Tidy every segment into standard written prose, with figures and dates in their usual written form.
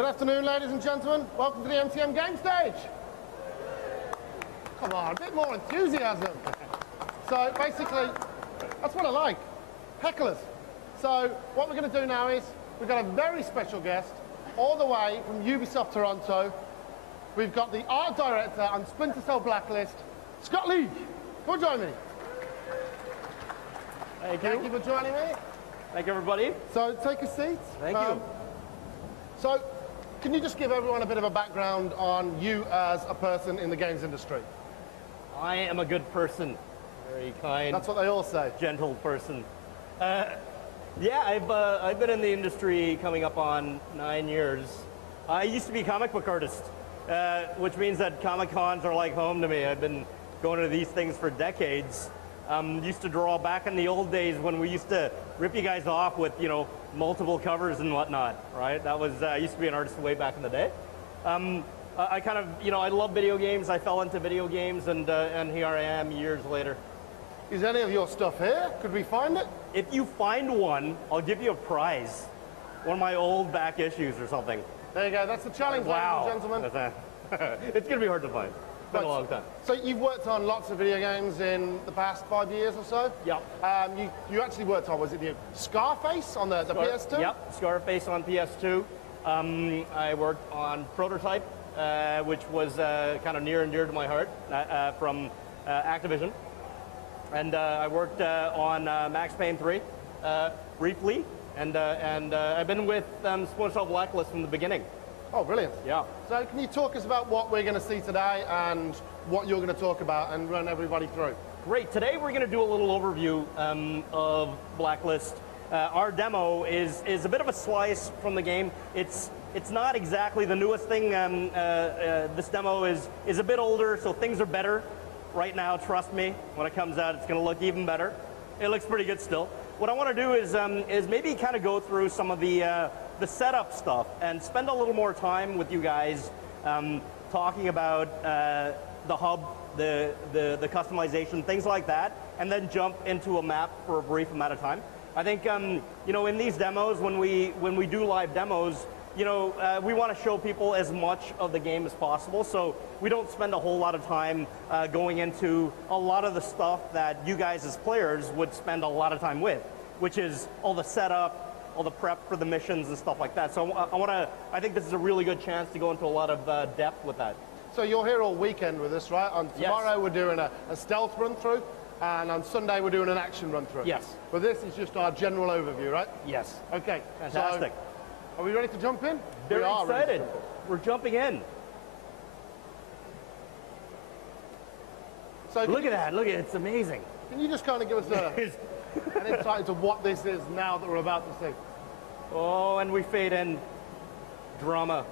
Good afternoon, ladies and gentlemen. Welcome to the MCM game stage. Come on, a bit more enthusiasm. So basically, that's what I like, hecklers. So what we're going to do now is, we've got a very special guest, all the way from Ubisoft Toronto. We've got the art director on Splinter Blacklist, Scott Lee. Come and join me. Thank you for joining me. Thank you, everybody. So take a seat. Thank you. So can you just give everyone a bit of a background on you as a person in the games industry? I am a good person, very kind. That's what they all say. Gentle person. Yeah, I've been in the industry coming up on 9 years. I used to be a comic book artist, which means that Comic Cons are like home to me. I've been going to these things for decades. Used to draw back in the old days when we used to rip you guys off with, you know, multiple covers and whatnot, right? That was, I used to be an artist way back in the day. I kind of, you know, I love video games. I fell into video games, and here I am years later. Is any of your stuff here? Could we find it? If you find one, I'll give you a prize. One of my old back issues or something. There you go. That's the challenge, Wow. ladies and gentlemen. It's going to be hard to find. It's been a long time. So you've worked on lots of video games in the past 5 years or so? Yep. You actually worked on, was it the Scarface on the PS2? Yep, Scarface on PS2. I worked on Prototype, which was kind of near and dear to my heart, from Activision. And I worked on Max Payne 3 briefly, and I've been with Splinter Blacklist from the beginning. Oh, brilliant. Yeah. So can you talk us about what we're going to see today and what you're going to talk about and run everybody through? Great. Today we're going to do a little overview of Blacklist. Our demo is a bit of a slice from the game. It's not exactly the newest thing. This demo is a bit older, so things are better right now. Trust me. When it comes out, it's going to look even better. It looks pretty good still. What I want to do is maybe kind of go through some of the setup stuff and spend a little more time with you guys talking about the hub, the customization, things like that, and then jump into a map for a brief amount of time. I think you know, in these demos, when we do live demos, you know, we want to show people as much of the game as possible, so we don't spend a whole lot of time going into a lot of the stuff that you guys as players would spend a lot of time with, which is all the setup, all the prep for the missions and stuff like that. So I think this is a really good chance to go into a lot of depth with that. So you're here all weekend with us, right? On tomorrow Yes. we're doing a stealth run through, and on Sunday we're doing an action run through. Yes. But this is just our general overview, right? Yes. Okay. Fantastic. So, are we ready to jump in? Very We are ready to excited. jump in. We're jumping in. So Look at that. Look at it. It's amazing. Can you just kind of give us an insight into what this is now that we're about to see? Oh, and we fade in drama.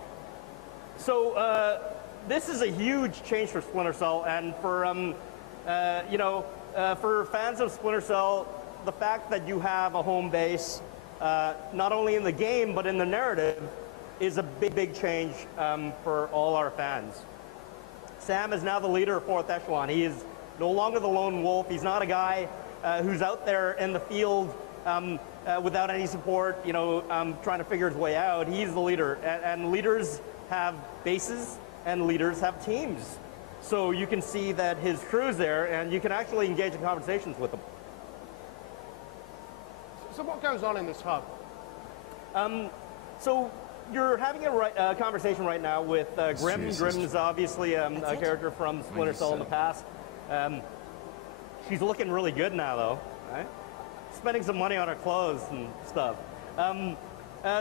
So this is a huge change for Splinter Cell, and for you know, for fans of Splinter Cell, the fact that you have a home base, not only in the game but in the narrative, is a big change for all our fans. Sam is now the leader of 4th Echelon. He is no longer the lone wolf. He's not a guy who's out there in the field without any support, you know, trying to figure his way out. He's the leader, and leaders have bases, and leaders have teams. So you can see that his crew's there, and you can actually engage in conversations with them. So what goes on in this hub? So you're having a conversation right now with Grim. Grim's obviously a character from Splinter Cell in the past. She's looking really good now, though, right? Spending some money on her clothes and stuff.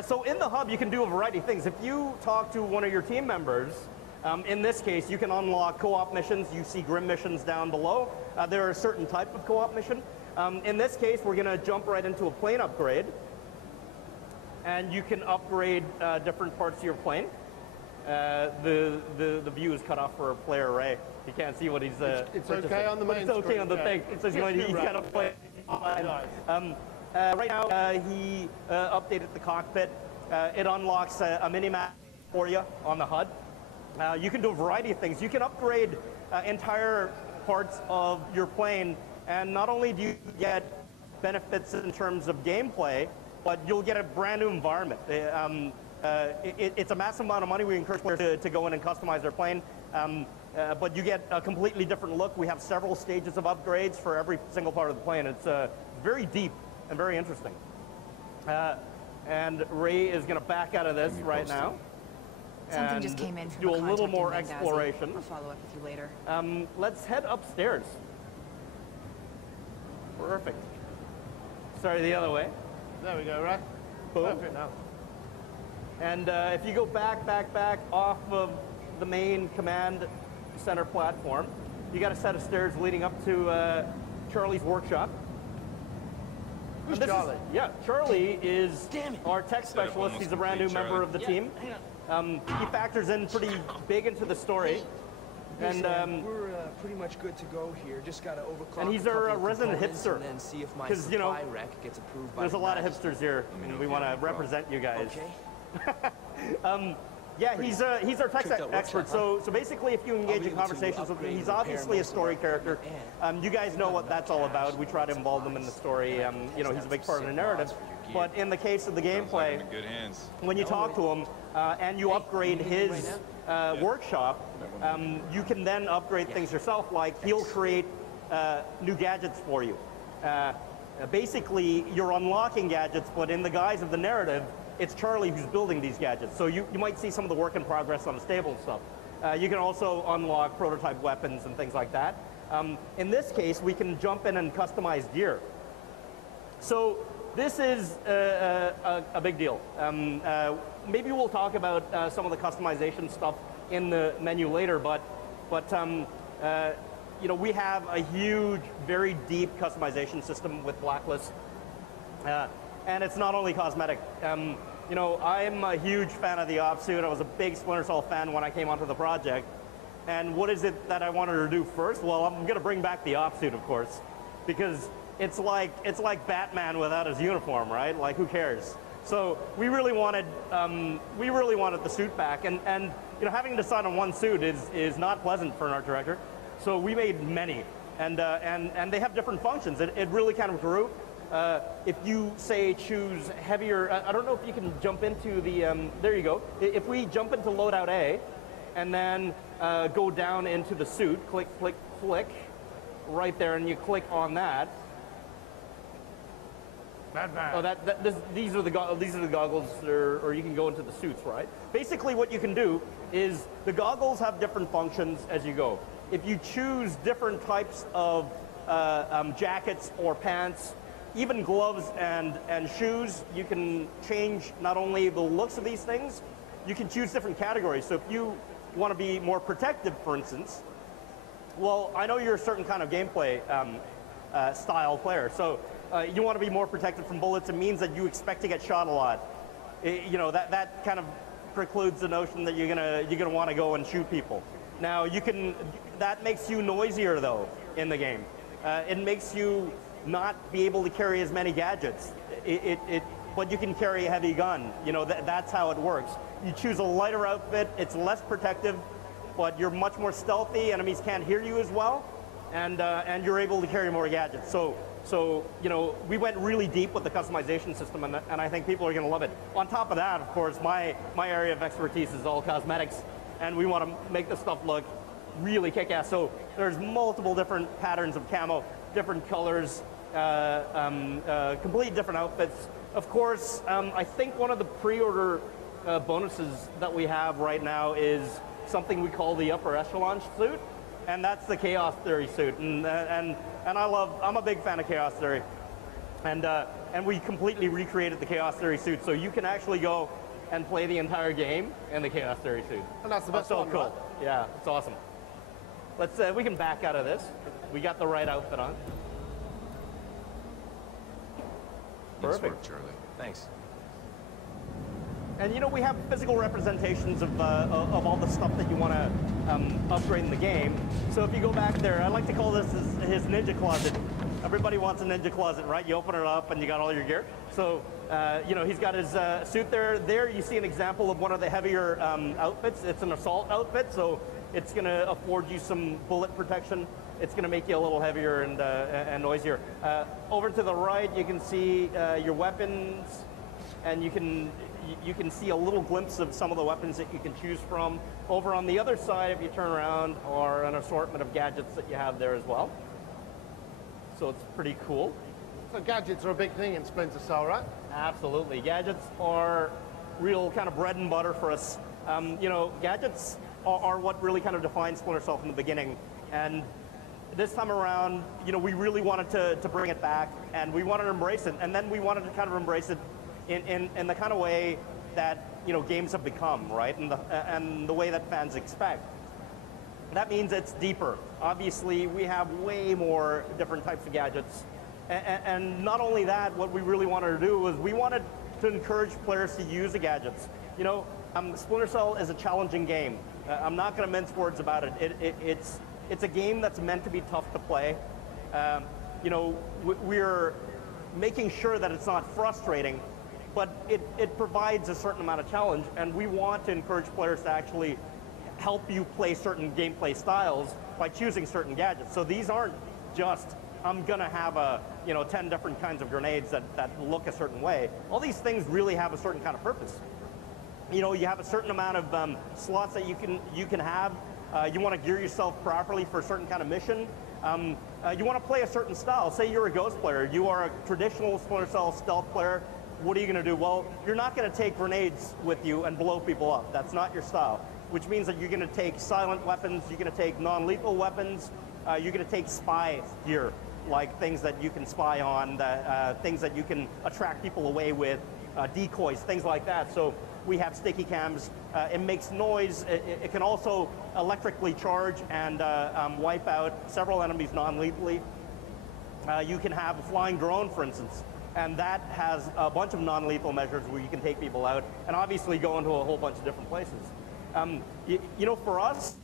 So in the hub, you can do a variety of things. If you talk to one of your team members, in this case, you can unlock co-op missions. You see Grim missions down below. There are a certain type of co-op mission. In this case, we're going to jump right into a plane upgrade. And you can upgrade different parts of your plane. The view is cut off for player Ray. You can't see what he's. It's okay on the main It's okay screen, on the thing. It says he's got a plane. Right now, he updated the cockpit. It unlocks a mini-map for you on the HUD. You can do a variety of things. You can upgrade entire parts of your plane, and not only do you get benefits in terms of gameplay, but you'll get a brand new environment. it's a massive amount of money. We encourage players to go in and customize their plane. But you get a completely different look. We have several stages of upgrades for every single part of the plane. It's very deep and very interesting. And Ray is going to back out of this right now. Something just came in from do a little contact more in Benghazi. exploration. I'll follow up with you later. Let's head upstairs. Perfect. Sorry, the other way. There we go, right? Boom. Perfect now. And if you go back off of the main command center platform, you got a set of stairs leading up to Charlie's workshop. Who's Charlie? Charlie is our tech specialist. He's a brand new member of the team. He factors in pretty big into the story. And we're pretty much good to go here. Just gotta overclock. And he's our resident hipster. And then see if my 'cause, you know, supply rec gets approved by there's a lot of Majesty. hipsters here, and we want to represent you guys. Okay. Yeah, he's our tech expert. So basically, if you engage in conversations with him, he's obviously a story character. You guys know what that's all about. We try to involve them in the story. You know, he's a big part of the narrative. But in the case of the gameplay, when you talk to him and you upgrade his workshop, you can then upgrade things yourself. Like he'll create new gadgets for you. Basically, you're unlocking gadgets, but in the guise of the narrative, it's Charlie who's building these gadgets. So you might see some of the work in progress on the stable and stuff. You can also unlock prototype weapons and things like that. In this case, we can jump in and customize gear. So this is a big deal. Maybe we'll talk about some of the customization stuff in the menu later, but you know, we have a huge, very deep customization system with Blacklist. And it's not only cosmetic. You know, I'm a huge fan of the op suit. I was a big Splinter Cell fan when I came onto the project. And what is it that I wanted to do first? Well, I'm going to bring back the op suit, of course, because it's like Batman without his uniform, right? Like, who cares? So we really wanted the suit back, and you know, having to decide on one suit is not pleasant for an art director. So we made many, and they have different functions. It really kind of grew. If you say choose heavier, I don't know if you can jump into the, there you go. If we jump into loadout A and then go down into the suit, click, click, click, right there, and you click on that. Oh, these are the goggles, or you can go into the suits, right? Basically what you can do is the goggles have different functions as you go. If you choose different types of jackets or pants, even gloves and shoes, you can change not only the looks of these things, you can choose different categories. So if you want to be more protective, for instance, well, I know you're a certain kind of gameplay style player, so you want to be more protected from bullets. It means that you expect to get shot a lot. You know, that kind of precludes the notion that you're gonna want to go and shoot people. Now that makes you noisier though in the game. It makes you not be able to carry as many gadgets. But you can carry a heavy gun. You know, that's how it works. You choose a lighter outfit, it's less protective, but you're much more stealthy, enemies can't hear you as well, and you're able to carry more gadgets. So you know, we went really deep with the customization system, and I think people are gonna love it. On top of that, of course, my area of expertise is all cosmetics, and we want to make the stuff look really kick-ass. So there's multiple different patterns of camo, different colors, complete different outfits. Of course, I think one of the pre-order bonuses that we have right now is something we call the upper echelon suit, and that's the Chaos Theory suit. And I'm a big fan of Chaos Theory, and we completely recreated the Chaos Theory suit, so you can actually go and play the entire game in the Chaos Theory suit. And that's the best so one, cool. right? Yeah, it's awesome. Let's we can back out of this. We got the right outfit on. Perfect. Charlie. Thanks. And you know, we have physical representations of all the stuff that you want to upgrade in the game. So if you go back there, I like to call this his ninja closet. Everybody wants a ninja closet, right? You open it up and you got all your gear. So you know, he's got his suit there. There you see an example of one of the heavier outfits. It's an assault outfit, so it's going to afford you some bullet protection. It's going to make you a little heavier and noisier. Over to the right, you can see your weapons, and you can you can see a little glimpse of some of the weapons that you can choose from. Over on the other side, if you turn around, are an assortment of gadgets that you have there as well. So it's pretty cool. So gadgets are a big thing in Splinter Cell, right? Absolutely. Gadgets are real kind of bread and butter for us. You know, gadgets are what really kind of defined Splinter Cell from the beginning. And this time around, you know, we really wanted to bring it back, and we wanted to embrace it. And then we wanted to kind of embrace it in the kind of way that, you know, games have become, right? And the way that fans expect. That means it's deeper. Obviously, we have way more different types of gadgets. And not only that, what we really wanted to do was we wanted to encourage players to use the gadgets. You know, Splinter Cell is a challenging game. I'm not going to mince words about it. It's a game that's meant to be tough to play. You know, we're making sure that it's not frustrating, but it provides a certain amount of challenge, and we want to encourage players to actually help you play certain gameplay styles by choosing certain gadgets. So these aren't just, I'm gonna have 10 different kinds of grenades that look a certain way. All these things really have a certain kind of purpose. You know, you have a certain amount of slots that you can have. You want to gear yourself properly for a certain kind of mission. You want to play a certain style. Say you're a Ghost player. You are a traditional Splinter Cell stealth player. What are you going to do? Well, you're not going to take grenades with you and blow people up. That's not your style. Which means that you're going to take silent weapons. You're going to take non-lethal weapons. You're going to take spy gear, like things that you can spy on, things that you can attract people away with, decoys, things like that. So we have sticky cams. It makes noise. It can also electrically charge and wipe out several enemies non-lethally. You can have a flying drone, for instance, and that has a bunch of non-lethal measures where you can take people out and obviously go into a whole bunch of different places. You know, for us,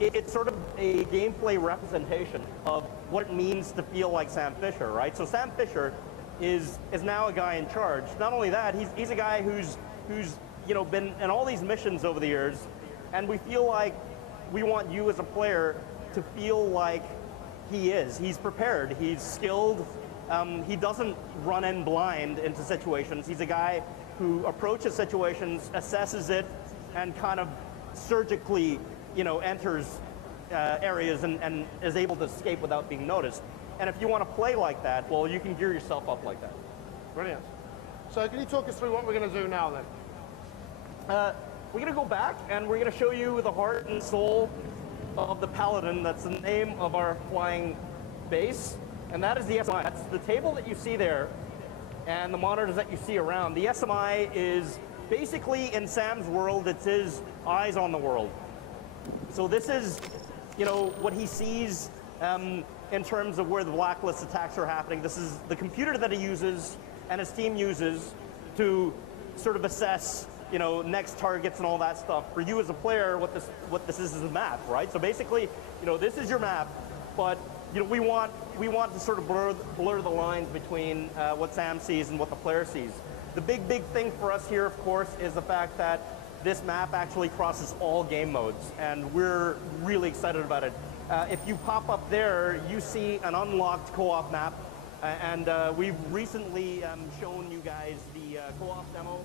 it's sort of a gameplay representation of what it means to feel like Sam Fisher, right? So Sam Fisher is now a guy in charge. Not only that, he's a guy who's you know, been in all these missions over the years, and we feel like we want you as a player to feel like he is. He's prepared, he's skilled, he doesn't run in blind into situations. He's a guy who approaches situations, assesses it, and kind of surgically, you know, enters areas and is able to escape without being noticed. And if you want to play like that, well, you can gear yourself up like that. Brilliant. So can you talk us through what we're going to do now then? We're going to go back and we're going to show you the heart and soul of the Paladin. That's the name of our flying base, and that is the SMI. That's the table that you see there and the monitors that you see around. The SMI is basically, in Sam's world, it's his eyes on the world. So this is, you know, what he sees in terms of where the Blacklist attacks are happening. This is the computer that he uses and his team uses to sort of assess, you know, next targets and all that stuff. For you as a player, what this is a map, right? So basically, you know, this is your map, but you know, we want to sort of blur the lines between what Sam sees and what the player sees. The big thing for us here, of course, is the fact that this map actually crosses all game modes, and we're really excited about it. If you pop up there, you see an unlocked co-op map, and we've recently shown you guys the co-op demo.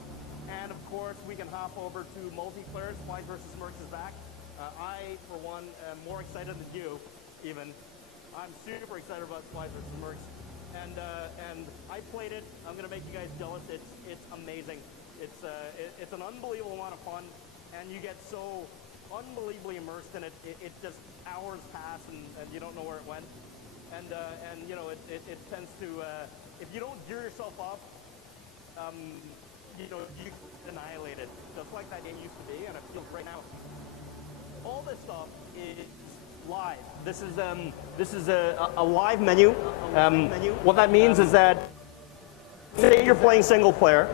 And of course, we can hop over to multiplayer. Spies vs. Mercs is back. I, for one, am more excited than you, even. I'm super excited about Spies vs. Mercs. And I played it. I'm going to make you guys jealous. It's amazing. It's an unbelievable amount of fun, and you get so unbelievably immersed in it. It just hours pass, and you don't know where it went. And you know, it tends to, if you don't gear yourself up, you know, you annihilate it, just like that game used to be, and it feels great now. All this stuff is live. This is a live menu. What that means is that, say you're playing single player,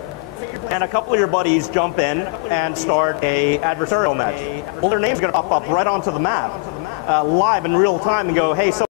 and a couple of your buddies jump in and start a adversarial match. Well, their name's going to pop up right onto the map, live in real time, and go, hey, so